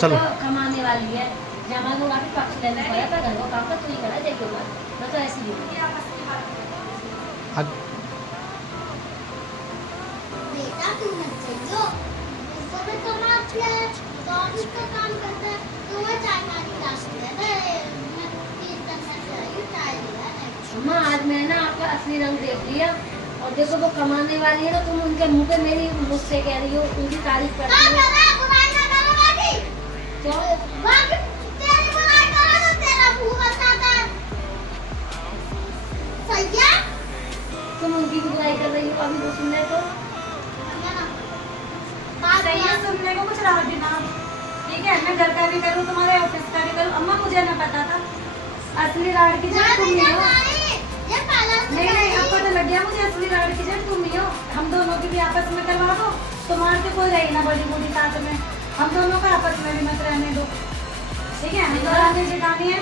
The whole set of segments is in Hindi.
चलो कमाने वाली है जमा को आके पक्ष लेना पड़ा था घर को काम का तू ही करा देखो मैं तो ऐसी ही बेटा तू मत चाहिए उसको भी कमा ले तो उसका काम करता है तो वो चाय पानी लास्ट है मैं 3 दिन से आई चाय दिया है अम्मा आज मैंने ना आपका असली रंग देख लिया और देखो वो कमाने वाली है ना तुम उनके मुंह पे मेरी मुझसे कह रही हो उनकी तारीफ करती हो बुराई ना करो बाकी क्यों बाकी तेरी बुराई करो तो तेरा मुंह बताता है सही है तुम उनकी भी बुराई कर रही हो अभी वो सुनने तो सही है सुनने को कुछ रहा भी ना ठीक है मैं घर का भी करूँ तुम्हारे ऑफिस का भी करूँ अम्मा मुझे ना पता था असली राड की जब तुम ही हो नहीं आपको तो लग गया मुझे असली राड की जब तुम ही हो हम दोनों की भी आपस में करवा दो तुम्हारे तो कोई रही ना बड़ी बूढ़ी साथ में हम दोनों का आपस में भी मत रहने दो ठीक है हमें दोनों जितानी है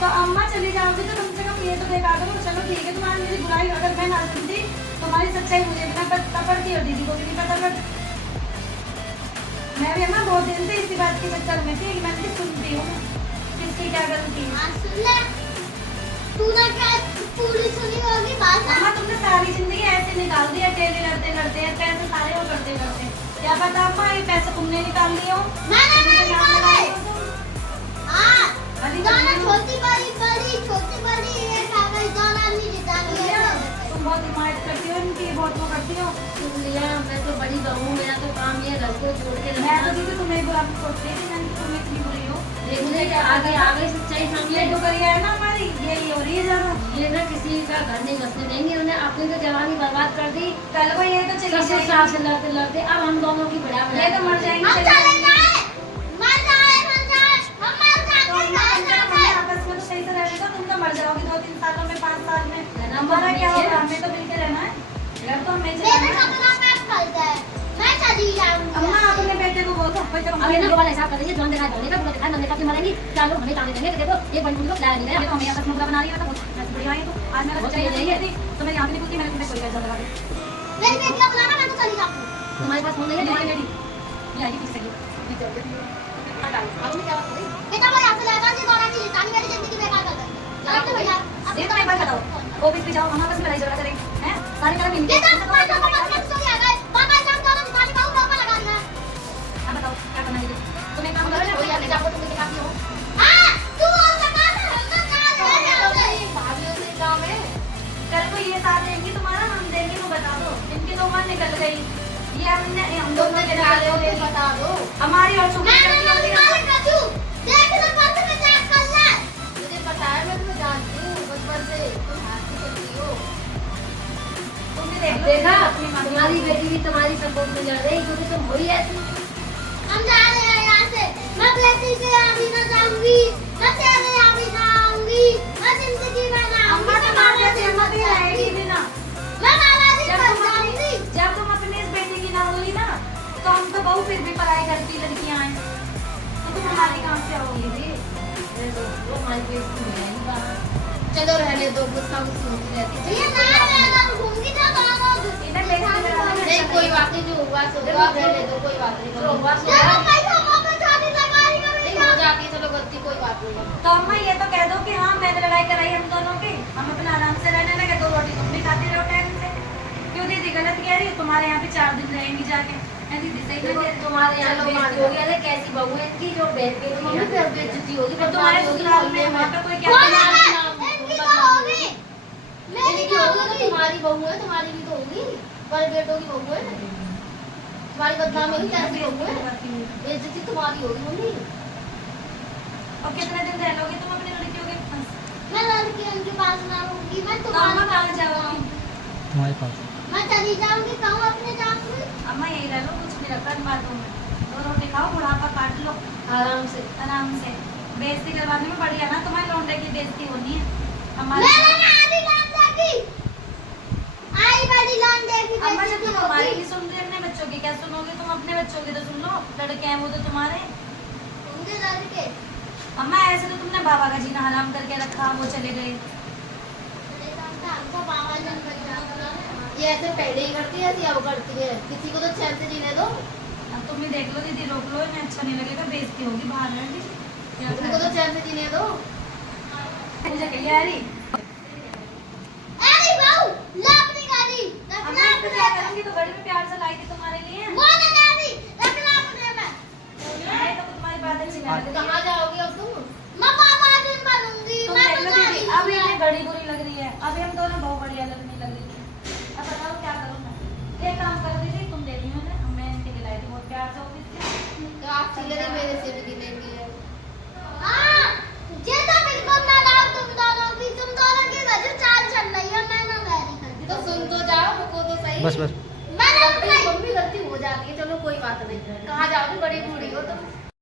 तो अम्मा चली जाओगी तो कम से कम ये तो देखा दो चलो ठीक है तुम्हारी मेरी बुराई अगर मैं ना सुनती तुम्हारी सच्चाई मुझे भी ना पता पड़ती और दीदी को भी नहीं पता पड़ती मैं भी अम्मा बहुत दिन से इसी बात के चक्कर में थी मैं भी सुनती हूँ किसकी क्या गलती है अम्मा तुमने सारी जिंदगी ऐसे निकाल दी अकेले लड़ते लड़ते पैसे सारे वो करते करते क्या पता अम्मा ये पैसे तुमने निकाल लिए हो तुम बहुत हिमायत करती हो इनकी बहुत वो करती हो सुन लिया मैं तो बड़ी बहू मेरा तो काम ये घर को छोड़ के मैं रखना तो दीदी तुम्हें बुरा सोचती है कि तुम इतनी बुरी हो देखने के आगे सच्चाई ये सामने जो करिए है ना हमारी यही हो रही है ज्यादा ये ना किसी का घर नहीं बसने देंगे उन्हें अपनी तो जवानी बर्बाद कर दी कल को ये तो चली ससुर सास से लड़ते लड़ते अब हम दोनों की बड़ा ये तो मर जाएंगे आपस में तो सही से रहने दो तुम तो मर जाओगी 2-3 सालों में 5 साल में हमारा क्या होगा हमें तो मिलके रहना है घर तो हमें चलाना है अम्मा अपने बेटे को बहुत थप्पड़ अब ये ना वाला हिसाब कर रही है जोन देखा जोने का पूरा दिखा नंदे का क्यों मारेंगी चलो हमें ताने देंगे तो देखो ये बड़ी मुझे को लाया नहीं है तो हमें आपस में बुरा बना रही है तो बहुत बढ़िया है तो आज मेरा बच्चा ये नहीं है तो मैं यहाँ भी नहीं पूछती मैंने तुम्हें कोई पैसा लगा दिया तुम्हारे पास फोन नहीं है तुम्हारी बेटी ये आएगी किससे की एक बार बताओ ऑफिस में जाओ हम आपस में लड़ाई झगड़ा करेंगे हैं सारे काम मिलके बताओ क्या करना है तुम्हें काम करो कोई आने जाओ तुम दिखाती हो कल को ये साथ देंगी तुम्हारा हम देंगे वो बता दो इनकी तो उम्र निकल गई ये हम दोनों के डाले हो बता दो हमारी और छोटी मुझे पता है मैं तुम्हें जानती हूँ बचपन से तुम हाथ से चलती हो तुम भी देख लो देखा अपनी माँ तुम्हारी बेटी भी तुम्हारी सपोर्ट में लड़ रही क्योंकि तुम हो ही ऐसी हम जा रहे हैं यहाँ से मैं बेटी के यहाँ भी ना जाऊंगी मैं तेरे यहाँ भी ना आऊंगी मैं जिंदगी में ना अम्मा आऊंगी तो माँ जैसी हिम्मत ही रहेगी भी ना मैं मालाजी जब बन तुम जाऊंगी अपनी इस बेटी की ना होगी ना तो हम तो बहु फिर भी पढ़ाई करती लड़कियां हैं तो तुम हमारी कहाँ से आओगी भी वो हमारी बेटी में है ही बाहर चलो रहने दो गुस्सा सोच रहती थी ये ना मैं घूमूंगी तो दोनों इन्हें बेटी में रहना नहीं कोई बात नहीं जो हुआ सो हुआ रहने दो कोई बात नहीं जो हुआ सो चलो हुआ पैसा मौका शादी लगाई नहीं कभी हो जाती चलो गलती कोई बात नहीं है तो अम्मा ये तो कह दो कि हाँ मैंने लड़ाई कराई हम दोनों की हम अपना आराम से रहने लगे 2 रोटी तुम भी खाती रहो टाइम से क्यों दीदी गलत कह रही हो तुम्हारे यहाँ भी 4 दिन रहेंगी जाके मैं दीदी सही देखो में तुम्हारे यहाँ बेइज्जती हो गया ना कैसी बहू है इनकी जो बहन के मम्मी फिर बेइज्जती होगी तो तुम्हारे ससुराल में वहाँ पे कोई क्या बोला तुम्हारा मैं इनकी तो होगी मेरी इनकी तो होगी तो होगी तुम्हारी बहू है तुम्हारी भी तो होगी पर बेटों की बहू है ना तुम्हारी बदनामी होगी कैसी बहू है बेइज्जती तुम्हारी होगी मम्मी और कितने दिन रह लोगे तुम अपनी लड़कियों के पास मैं लड़की उनके पास ना रहूंगी मैं तो अम्मा तुम्हारे कहाँ जाओगी तुम्हारे पास मैं चली जाऊंगी कहूँ अपने जाऊंगी अम्मा यही रह लो कुछ भी रखा बातों में 2 रोटी खाओ बुढ़ापा काट लो आराम से आराम से बेइज्जती करवाने में बढ़िया ना तुम्हारे लौंडे की बेइज्जती होनी है हमारे मैंने ना आधी लान देखी आई बड़ी लान देखी अम्मा जब बेइज्जती तुम हमारी होगी। नहीं सुन रही अपने बच्चों की क्या सुनोगे तुम अपने बच्चों की तो सुन लो लड़के हैं वो तो तुम्हारे उनके लड़के अम्मा ऐसे तो तुमने बाबा का जीना हराम करके रखा वो चले गए हमको बाबा जन बन जाता ये ऐसे पहले ही करती है ऐसी अब करती है किसी को तो चैन से जीने दो अब तुम तुम ही देख लो दीदी, रोक लो, इन्हें अच्छा नहीं लगेगा, बेइज्जती होगी बाहर में भी। क्या तुमको तो चैन से जीने दो। मुझे कही यारी अरे बाऊ ला अपनी गाड़ी अम्मा इस पे क्या करूंगी, तो बड़ी में प्यार से लाई थी तुम्हारे लिए। वो ना गाड़ी रखना अपने में। नहीं तो तुम्हारी बात अच्छी नहीं लगती। कहाँ जाओगी अब तुम? मम्मा बाद में बनूंगी तुम मैं देख लो बता दीदी, रही अब हूँ। इन्हें घड़ी बुरी लग रही है, अभी हम दोनों बहुत बढ़िया लगने लग रही है। अब बताओ क्या करूँ मैं? ये काम करो दीदी, तुम दे दी हो ना, मैं इनके लिए लाई थी बहुत प्यार से ऑफिस से। तो आप सिले दे, मेरे से भी दिलेंगे। हाँ ये तो बिल्कुल ना लाओ तुम दोनों की वजह चाल चल रही है मैं ना गाड़ी करती तो सुन तो जाओ, रुको तो सही। बस बस मैंने गलती, मम्मी गलती हो जाती है, चलो कोई बात नहीं। कहाँ जाओगी, बड़ी बूढ़ी हो तुम।